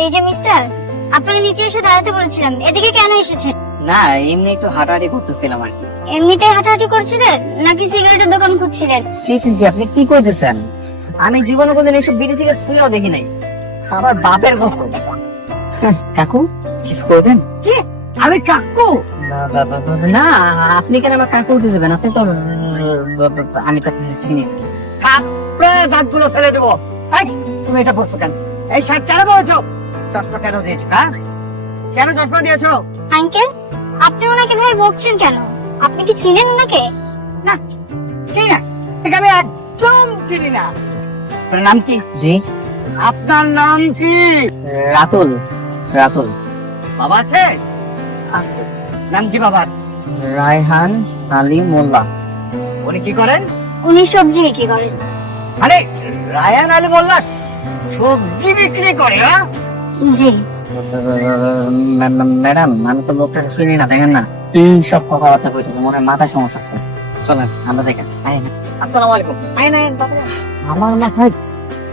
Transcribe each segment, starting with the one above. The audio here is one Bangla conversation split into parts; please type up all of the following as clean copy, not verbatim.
এই যে মিস্টার, আপনাকে নিচে এসে দাঁড়াতে বলেছিলাম, এদিকে কেন এসেছেন? না, এমনি একটু হাঁটাহাঁটি করতেছিলাম আর কি। এমনিতে হাঁটাহাঁটি করছিলেন নাকি সিগারেটের দোকান খুঁজছিলেন? জি, আপনি কি কইতেছেন? আমি জীবনে কোনদিন এইসব বিড়ি সিগারেট ছুঁয়েও দেখি নাই। আমার বাপের গোসল। কাকু কিছু করবেন? আমি কাকু? না, আপনি কেন আমার কাকু উঠে যাবেন? আপনি তো আমি তো আপনাকে চিনি। আপনার দাঁতগুলো ফেলে দেবো। এই, তুমি এটা পড়ছো কেন? এই শার্ট কেন পরেছো? চশমা কেন দিয়েছো? হ্যাঁ, কেন চশমা দিয়েছো? আঙ্কেল, আপনি ওনাকে ভাই বলছেন কেন? আপনি কি চিনেন ওনাকে? না, চিনি না, একে আমি একদম চিনি না। আপনার নাম কি? জি, আপনার নাম কি? রাতুল। রাতুল বাবা আছে? আছে। নাম কি বাবার? রায়হান আলী মোল্লা। উনি কি করেন? উনি সবজি বিক্রি করেন। আরে, রায়ান আলী মোল্লা সবজি বিক্রি করে? হ্যাঁ, জি। ম্যাডাম, আমি তো লোকটা চিনি না, দেখেন না এই সব কথাবার্তা কইতেছে, মনে হয় মাথায় সমস্যা আছে। চলেন আমরা যাই। আসসালামু আলাইকুম। আমার মাথায়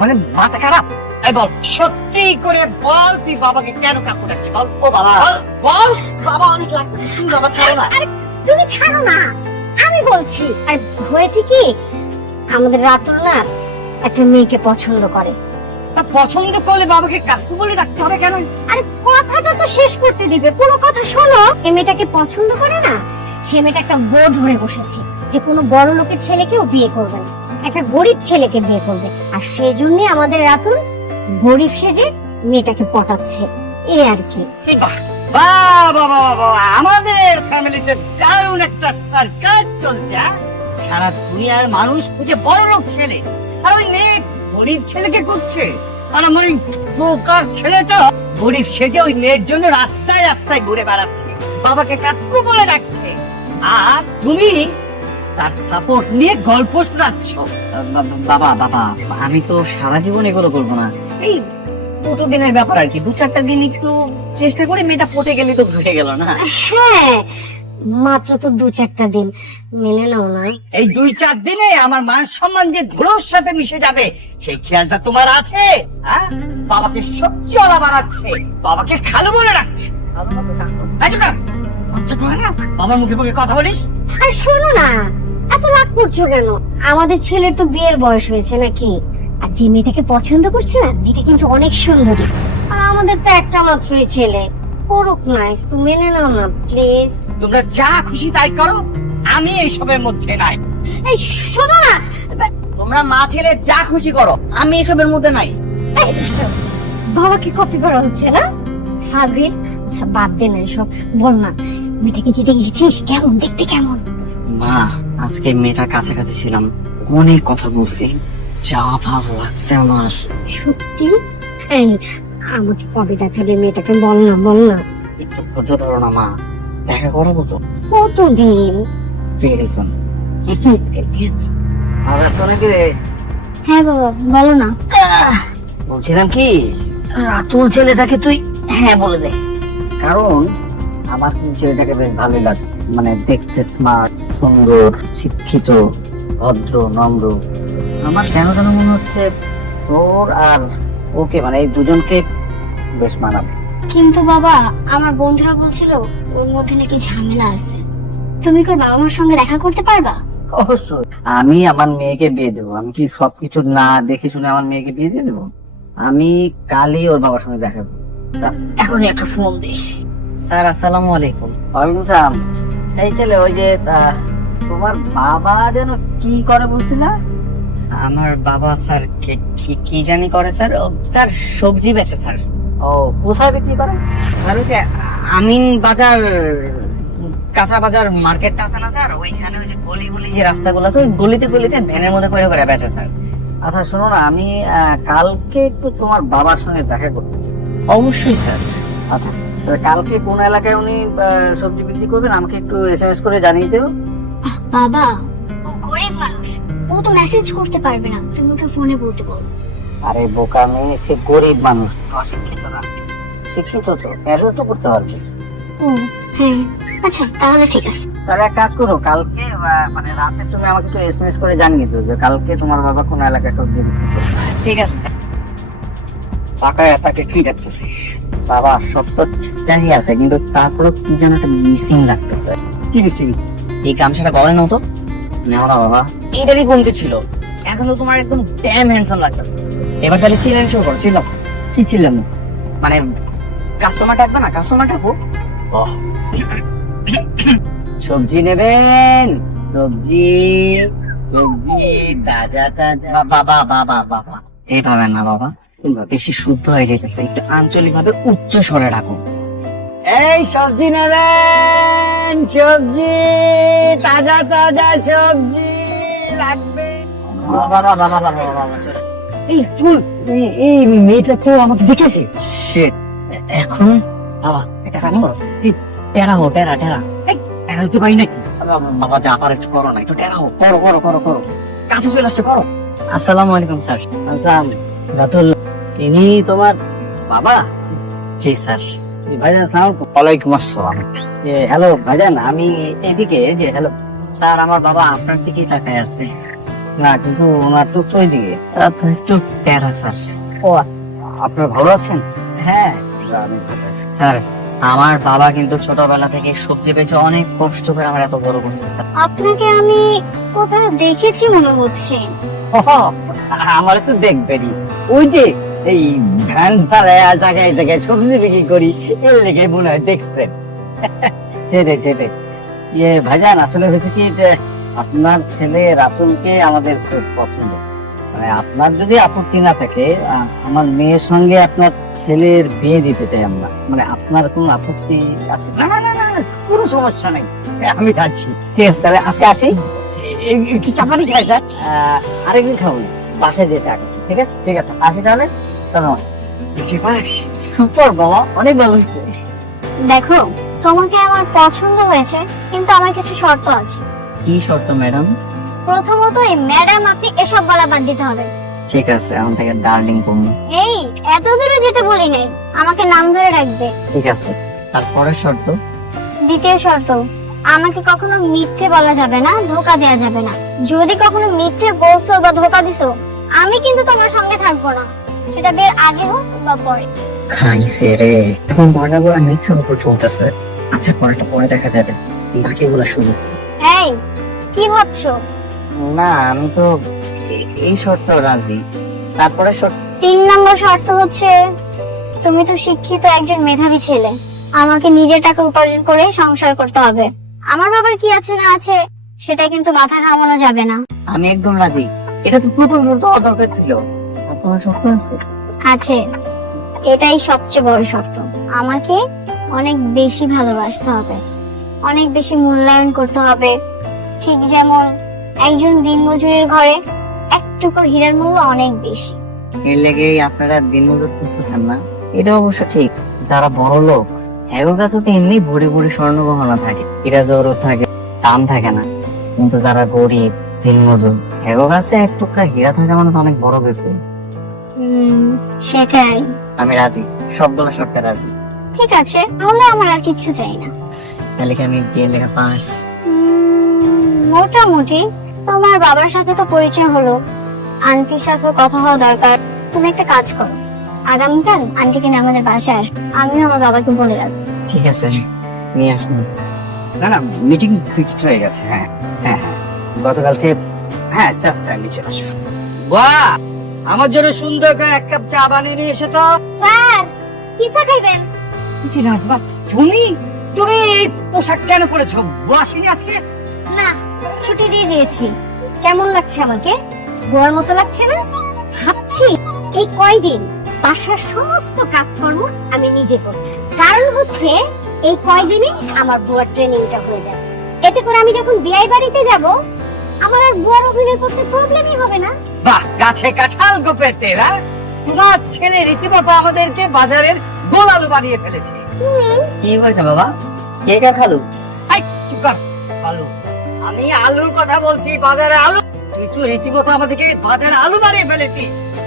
মানে মাথা খারাপ। এই বল, সত্যি করে বল, তুই বাবাকে কেন কাকু ডাকলি? বল, ও বাবা বল। বাবা অনেক লাগবে, তুমি বাবা ছাড়ো না। আরে তুমি ছাড়ো না, আমি বলছি। আর হয়েছে কি, আমাদের রাতুল না একটা মেয়েকে পছন্দ করে। তা পছন্দ করলে বাবাকে কাকু বলে ডাকতে হবে কেন? আরে কথাটা তো শেষ করতে দিবে, পুরো কথা শোনো। এই মেয়েটাকে পছন্দ করে না, সে মেয়েটা একটা বউ ধরে বসেছে যে কোনো বড় লোকের ছেলেকেও বিয়ে করবে না, একটা গরিব ছেলেকে বিয়ে করবে। আর সেই জন্য আমাদের রাতুল গরিব সেজে মেয়েটাকে পটাচ্ছে, এই আর কি। বাহ বাহ বাহ বাহ বাহ, আমাদের ফ্যামিলিতে দারুণ একটা সার্কাস চলছে। হ্যাঁ? সারা দুনিয়ার মানুষ খুঁজে বড় লোক ছেলে, আর ওই মেয়ে গরিব ছেলেকে খুঁজছে। আর আমার ওই বোকার ছেলেটা গরিব সেজে ওই মেয়ের জন্য রাস্তায় রাস্তায় ঘুরে বেড়াচ্ছে, বাবাকে কাকু বলে ডাকছে। আর তুমি তার সাপোর্ট নিয়ে গল্প শোনাচ্ছ। বাবা বাবা, আমি তো সারা জীবন এগুলো করবো না, এই দুটো দিনের ব্যাপার আর কি, 2-4টা দিন একটু চেষ্টা করে মেয়েটা পটে গেলে তো ঘটে গেল না। হ্যাঁ, মাত্র তো 2-4টা দিন, মেনে নাও না। এই 2-4 দিনে আমার মান সম্মান যে ধুলোর সাথে মিশে যাবে, সেই খেয়ালটা তোমার আছে? হ্যাঁ? বাবাকে সবজিওয়ালা বানাচ্ছে, বাবাকে খালু বলে রাখছে। এই চুপ কর। লজ্জা করে না? বাবার মুখে মুখে কথা বলিস? আর শোনো না, এত রাগ করছো কেন? আমাদের ছেলের তো বিয়ের বয়স হয়েছে নাকি? আর যে মেয়েটাকে পছন্দ করছে না, মেয়েটা কিন্তু অনেক সুন্দরী। আর আমাদের তো একটা মাত্রই ছেলে, করুক না, একটু মেনে নাও না প্লিজ। তোমরা যা খুশি তাই করো, আমি এইসবের মধ্যে নাই। এই শোনো না, তোমরা মা ছেলে যা খুশি করো, আমি এসবের মধ্যে নাই। এই, বাবাকে কপি করা হচ্ছে না? ফাজিল। আচ্ছা বাদ দে না এসব, বল না মেয়েটাকে যেতে গেছিস, কেমন দেখতে, কেমন? মা, আজকে মেয়েটার কাছাকাছি ছিলাম, অনেক কথা বলছি, যা ভালো লাগছে আমার। সত্যি? এই আমাকে কবে দেখাবে মেয়েটাকে, বল না বল না। একটু ধৈর্য ধরো না মা, দেখা করাবো তো কতদিন? Very soon. আবার শোনে কি রে? হ্যাঁ বাবা, বলো না। বলছিলাম কি, রাতুল ছেলেটাকে তুই হ্যাঁ বলে দে, কারণ আমার ছেলেটাকে বেশ ভালো লাগে, মানে দেখতে স্মার্ট, সুন্দর, শিক্ষিত, ভদ্র, নম্র। আমার কেন যেন মনে হচ্ছে তোর আর ওকে, মানে এই দুজনকে বেশ মানাবে। কিন্তু বাবা, আমার বন্ধুরা বলছিল ওর মধ্যে নাকি ঝামেলা আছে। তুমি কি ওর বাবা মার সঙ্গে দেখা করতে পারবা? অবশ্যই, আমি আমার মেয়েকে বিয়ে দেবো। আমি কি সবকিছু না দেখে শুনে আমার মেয়েকে বিয়ে দিয়ে দেবো? আমি কালই ওর বাবার সঙ্গে দেখা করবো। এখনই একটা ফোন দিই। স্যার, আসসালামু আলাইকুম। ওয়ালাইকুম সালাম। এই ছেলে, ওই যে তোমার বাবা যেন কি করে বলছিল? আমার বাবা স্যার কি জানি করে স্যার? স্যার সবজি বেচে স্যার। ও, কোথায় বিক্রি করে স্যার? ওই যে আমিন বাজার, কাঁচা বাজার মার্কেটটা আছে না স্যার, ওইখানে ওই যে গলি গলি যে রাস্তাগুলো আছে, ওই গলিতে গলিতে ভ্যানের মধ্যে করে করে বেচে স্যার। আচ্ছা শোনো না, আমি কালকে একটু তোমার বাবার সঙ্গে দেখা করতে চাই। অবশ্যই স্যার। আচ্ছা, তাহলে কালকে কোন এলাকায় উনি সবজি বিক্রি করবেন আমাকে একটু এসএমএস করে জানিয়ে দিও। বাবা, ও গরিব মানুষ, ও তো মেসেজ করতে পারবে না, তুমি ওকে ফোনে বলতে বলো। আরে বোকা মেয়ে, সে গরিব মানুষ, অশিক্ষিত না, শিক্ষিত তো, মেসেজ তো করতে পারবে। ও হ্যাঁ, আচ্ছা তাহলে ঠিক আছে। তাহলে এক কাজ করো, কালকে মানে রাতে তুমি আমাকে একটু এসএমএস করে জানিয়ে দিও যে কালকে তোমার বাবা কোন এলাকায় সবজি বিক্রি করবে। ঠিক আছে স্যার। তাকায় তাকে কি দেখতেছিস? বাবা সব তো ঠিকঠাকই আছে, কিন্তু তারপরে কি যেন একটা মিসিং লাগতেছে। কি মিসিং? এই গামছাটা গলায় নাও তো। নাও না বাবা, এইটারই কমতি ছিল। এখন তো তোমার একদম ড্যাম হ্যান্ডসাম লাগতেছে। এবার তাহলে চিলেন শুরু করো। চিল্লাম। কি ছিলেন? মানে কাস্টমার ডাকবে না, কাস্টমার ডাকো। সবজি নেবেন? সবজি সবজি তাজা তাজা। বাবা বাবা বাবা এইভাবে না বাবা, বেশি শুদ্ধ হয়ে যেতেছে। একটু আঞ্চলিক ভাবে উচ্চ স্বরে ডাকো। এই সবজি নেবেন? সবজি তাজা তাজা সবজি লাগবে। বাবা বাবা বাবা বাবা চলে। এই চুল, এই মেয়েটা তো আমাকে দেখেছে। Shit, এখন বাবা একটা কাজ করো। টেরা হো, টেরা টেরা। এখন তো পাই নাকি? বাবা যা পারো একটু করো না, একটু টেরা হো। করো করো করো করো, কাছে চলে আসছে, করো। আসসালামু আলাইকুম স্যার। আসসালাম। রাতুল, ইনি তোমার বাবা? জি স্যার। ভাইজান সালাম। ওয়ালাইকুম আসসালাম। হ্যালো ভাইজান, আমি এইদিকে। যে হ্যালো স্যার আমার বাবা আপনার দিকেই তাকায় আছে। না, কিন্তু ওনার তো ওইদিকে। আপনি একটু টেরা স্যার। ও, আপনারা ভালো আছেন? হ্যাঁ আমি ভালো আছি। স্যার, আমার বাবা কিন্তু ছোটবেলা থেকে সবজি বেচে অনেক কষ্ট করে আমার এত বড় করছে স্যার। আপনাকে আমি কোথাও দেখেছি মনে হচ্ছে। আমার তো দেখবেনি, ওই যে এই ভ্যান চালায় জায়গায় জায়গায় সবজি বিক্রি করি, এর লেগে মনে হয় দেখছেন। সেটাই সেটাই। ভাইজান, আসলে হয়েছে কি যে আপনার ছেলে রাতুলকে আমাদের খুব পছন্দ। মানে আপনার যদি আপত্তি না থাকে, আমার মেয়ের সঙ্গে আপনার ছেলের বিয়ে দিতে চাই আমরা। মানে আপনার কোনো আপত্তি আছে? না না না না, কোনো সমস্যা নেই, আমি যাচ্ছি। ঠিক আছে, তাহলে আজকে আসি। কি চাপানি খাই স্যার? আরেকদিন খাবো, বাসায় যে টাকা। ঠিক আছে ঠিক আছে, আসি তাহলে। সুপার বাবা, অনেক ভালো হয়েছে। দেখো, তোমাকে আমার পছন্দ হয়েছে, কিন্তু আমার কিছু শর্ত আছে। কি শর্ত ম্যাডাম? প্রথমত, এই ম্যাডাম আপনি এসব বলা বাদ দিতে হবে। ঠিক আছে, এখন থেকে ডার্লিং বলুন। এই, এত দূরে যেতে বলি নাই, আমাকে নাম ধরে রাখবে। ঠিক আছে, তারপরে শর্ত? দ্বিতীয় শর্ত, আমাকে কখনো মিথ্যে বলা যাবে না, ধোকা দেয়া যাবে না। যদি কখনো মিথ্যে বলছো বা ধোকা দিছো, আমি কিন্তু তোমার সঙ্গে থাকবো না, সেটা বিয়ের আগে হোক বা পরে। খাইছে রে, এখন বর্ণাগুলো মিথ্যার উপর চলতেছে। আচ্ছা, পরেরটা পরে দেখা যাবে, বাকিগুলো শুরু। এই, কি ভাবছো? না, আমি তো এই শর্ত রাজি। তারপরে শর্ত? 3 নম্বর শর্ত হচ্ছে, তুমি তো শিক্ষিত একজন মেধাবী ছেলে, আমাকে নিজের টাকা উপার্জন করে সংসার করতে হবে। আমার বাবার কি আছে না আছে সেটা কিন্তু মাথা ঘামানো যাবে না। আমি একদম রাজি। এটা তো প্রথম শর্ত হওয়া দরকার ছিল। আপনার শর্ত আছে? আছে, এটাই সবচেয়ে বড় শর্ত। আমাকে অনেক বেশি ভালোবাসতে হবে, অনেক বেশি মূল্যায়ন করতে হবে। ঠিক যেমন একজন দিনমজুরের ঘরে একটুকু হীরার মূল্য অনেক বেশি। এর লেগেই আপনারা দিনমজুর খুঁজতেছেন না? এটা অবশ্য ঠিক। যারা বড় লোক, এগো কাছে তো এমনি ভরি ভরি স্বর্ণ গহনা থাকে, হীরা জহরত থাকে, দাম থাকে না। কিন্তু যারা গরিব, দিনমজুর, এগো কাছে এক টুকরা হীরা থাকা মানে তো অনেক বড় কিছু। সেটাই। আমি রাজি, সবগুলো শর্তে রাজি। ঠিক আছে, তাহলে আমার আর কিচ্ছু চাই না। তাহলে কি আমি বিয়ে লেখা পাস? মোটামুটি। তোমার বাবার সাথে তো পরিচয় হলো, আন্টির সাথে কথা হওয়া দরকার। তুমি একটা কাজ করো, আগামীকাল আন্টিকে নিয়ে আমাদের বাসায় আসবে, আমিও আমার বাবাকে বলে রাখবো। ঠিক আছে, নিয়ে আসুন। না না, মিটিং ফিক্সড হয়ে গেছে। হ্যাঁ হ্যাঁ হ্যাঁ, গতকালকে। হ্যাঁ, জাস্ট টাইমে চলে আসো। বাহ, আমার জন্য সুন্দর করে 1 কাপ চা বানিয়ে নিয়ে এসো তো। স্যার, কি চা খাইবেন? জি রাজবা, তুমি তুমি এই পোশাক কেন পরেছো? বসিনি আজকে? না, ছুটি দিয়ে দিয়েছি। কেমন লাগছে আমাকে? গোয়ার মতো লাগছে না? ভাবছি এই কয়দিন বাসার সমস্ত কাজকর্ম আমি নিজে করব। কারণ হচ্ছে, এই কয়দিনে আমার বুয়ার ট্রেনিংটা হয়ে যাবে। এতে করে আমি যখন বিয়ে বাড়িতে যাব, আমার আর বুয়ার অভিনয় করতে প্রবলেমই হবে না। বাহ, গাছে কাঁঠাল গোপে তেরা। তোমার ছেলে রীতিমতো আমাদেরকে বাজারের গোলালু বানিয়ে ফেলেছে। কি হয়েছে বাবা? কে কা খালু? আই, চুপ কর। আলু, আমি আলুর কথা বলছি, বাজারে আলু। তুই তো রীতিমতো আমাদেরকে বাজারে আলু বানিয়ে ফেলেছি।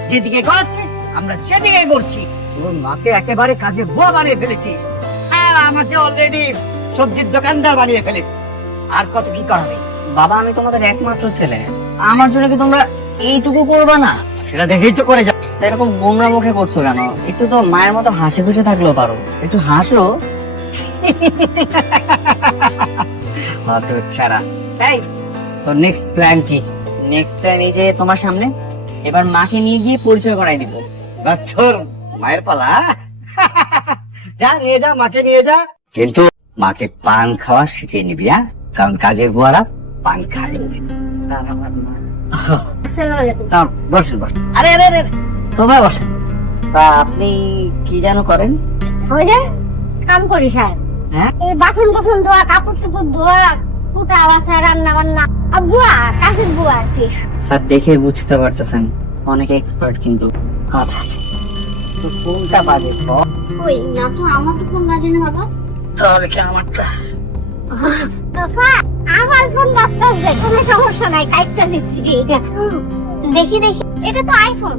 যেদিকে গড়াচ্ছে আমরা সেদিকেই করছি। তোর মাকে একেবারে কাজে বুয়া বানিয়ে ফেলেছিস, আর আমাকে অলরেডি সবজির দোকানদার বানিয়ে ফেলেছিস। আর কত কি করাবে? বাবা, আমি তোমাদের একমাত্র ছেলে, আমার জন্য কি তোমরা এইটুকু করবা না? সেটা দেখেই তো করে যা। তা এরকম গোমরা মুখে করছো কেন? একটু তো মায়ের মতো হাসি খুশি থাকলেও পারো, একটু হাসো। হয়তো ছাড়া তাই তো নেক্সট প্ল্যান কি? নেক্সট টাইম এই যে তোমার সামনে এবার মাকে নিয়ে গিয়ে পরিচয় করাই দিব। বা তোর মায়ের পালা। যা নিয়ে যা, মাকে নিয়ে যা, কিন্তু মাকে পান খাওয়া শিখিয়ে নিবি, হ্যাঁ? কারণ কাজের বুয়ারা পান খায়। স্যার আমার মা। আসসালামু আলাইকুম। না, বসেন বসেন। আরে আরে আরে তোমরা বসেন। তা আপনি কি যেন করেন? ওই যে কাম করি স্যার, হ্যাঁ? এই বাসন বাসন ধোয়া, কাপড় চোপড় ধোয়া, ফুটা বাসা, রান্না বান্না, আর বুয়া, কাজের বুয়া আর কি। স্যার দেখে বুঝতে পারতেছেন অনেক এক্সপার্ট কিন্তু। আচ্ছা আচ্ছা, তো ফোনটা বাজে তো। ওই না তো, আমার তো ফোন বাজে না বাবা। তাহলে কি আমারটা? তো স্যার, আমার ফোন বাজতেছে, কোনো সমস্যা নাই, কাইটটা দিচ্ছি। দেখি দেখি, এটা তো আইফোন।